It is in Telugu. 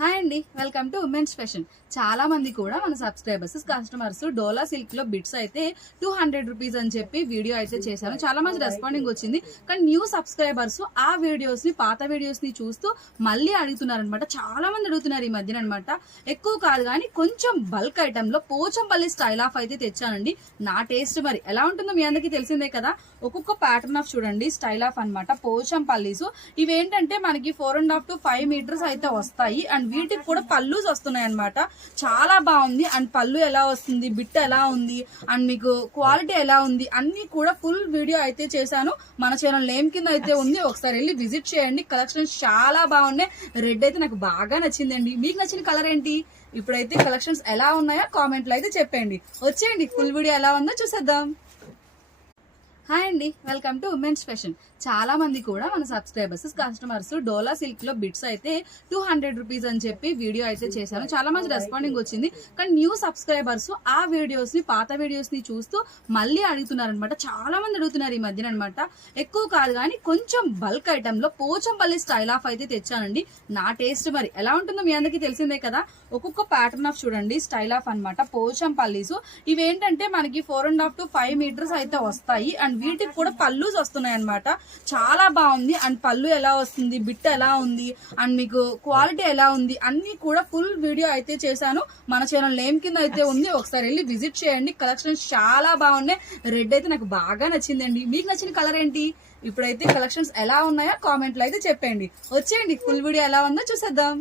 హాయ్ అండి, వెల్కమ్ టు ఉమెన్స్ ఫ్యాషన్. చాలా మంది కూడా మన సబ్స్క్రైబర్స్ కస్టమర్స్ డోలా సిల్క్ లో బిట్స్ అయితే 200 రూపీస్ అని చెప్పి వీడియో అయితే చేశాను. చాలా మంది రెస్పాండింగ్ వచ్చింది. కానీ న్యూ సబ్స్క్రైబర్స్ ఆ వీడియోస్ ని పాత వీడియోస్ ని చూస్తూ మళ్ళీ అడుగుతున్నారు అనమాట. చాలా మంది అడుగుతున్నారు ఈ మధ్యన అనమాట. ఎక్కువ కాదు కానీ కొంచెం బల్క్ ఐటమ్ లో పోచంపల్లి స్టైల్ ఆఫ్ అయితే తెచ్చానండి. నా టేస్ట్ మరి ఎలా ఉంటుందో మీ అందరికీ తెలిసిందే కదా. ఒక్కొక్క ప్యాటర్న్ ఆఫ్ చూడండి, స్టైల్ ఆఫ్ అనమాట. పోచంపల్లీస్ ఇవేంటంటే మనకి 4.5 to 5 మీటర్స్ అయితే వస్తాయి. అండ్ వీటికి కూడా పళ్ళుస్ వస్తున్నాయి అనమాట. చాలా బాగుంది. అండ్ పళ్ళు ఎలా వస్తుంది, బిట్ ఎలా ఉంది, అండ్ మీకు క్వాలిటీ ఎలా ఉంది అన్ని కూడా ఫుల్ వీడియో అయితే చేశాను. మన ఛానల్ నేమ్ కింద అయితే ఉంది, ఒకసారి వెళ్ళి విజిట్ చేయండి. కలెక్షన్స్ చాలా బాగున్నాయి. రెడ్ అయితే నాకు బాగా నచ్చిందండి. మీకు నచ్చిన కలర్ ఏంటి? ఇప్పుడైతే కలెక్షన్స్ ఎలా ఉన్నాయో కామెంట్ లో అయితే చెప్పండి. వచ్చేయండి, ఫుల్ వీడియో ఎలా ఉందో చూసేద్దాం. హాయ్ అండి, వెల్కమ్ టు ఉమెన్స్ ఫ్యాషన్. చాలా మంది కూడా మన సబ్స్క్రైబర్స్ కస్టమర్స్ డోలా సిల్క్ లో బిట్స్ అయితే 200 రూపీస్ అని చెప్పి వీడియో అయితే చేశాను. చాలా మంది రెస్పాండింగ్ వచ్చింది. కానీ న్యూ సబ్స్క్రైబర్స్ ఆ వీడియోస్ ని పాత వీడియోస్ ని చూస్తూ మళ్ళీ అడుగుతున్నారు అనమాట. చాలా మంది అడుగుతున్నారు ఈ మధ్యన అనమాట. ఎక్కువ కాదు కానీ కొంచెం బల్క్ ఐటమ్ లో పోచంపల్లి స్టైల్ ఆఫ్ అయితే తెచ్చానండి. నా టేస్ట్ మరి ఎలా ఉంటుందో మీ అందరికీ తెలిసిందే కదా. ఒక్కొక్క ప్యాటర్న్ ఆఫ్ చూడండి, స్టైల్ ఆఫ్ అనమాట. పోచంపల్లీస్ ఇవేంటంటే మనకి 4.5 to 5 మీటర్స్ అయితే వస్తాయి. అండ్ వీటికి కూడా పళ్ళుస్ వస్తున్నాయి అనమాట. చాలా బాగుంది. అండ్ పళ్ళు ఎలా వస్తుంది, బిట్ ఎలా ఉంది, అండ్ మీకు క్వాలిటీ ఎలా ఉంది అన్ని కూడా ఫుల్ వీడియో అయితే చేశాను. మన ఛానల్ నేమ్ కింద అయితే ఉంది, ఒకసారి వెళ్ళి విజిట్ చేయండి. కలెక్షన్స్ చాలా బాగున్నాయి. రెడ్ అయితే నాకు బాగా నచ్చిందండి. మీకు నచ్చిన కలర్ ఏంటి? ఇప్పుడైతే కలెక్షన్స్ ఎలా ఉన్నాయో కామెంట్ లో అయితే చెప్పండి. వచ్చేయండి, ఫుల్ వీడియో ఎలా ఉందో చూసేద్దాం.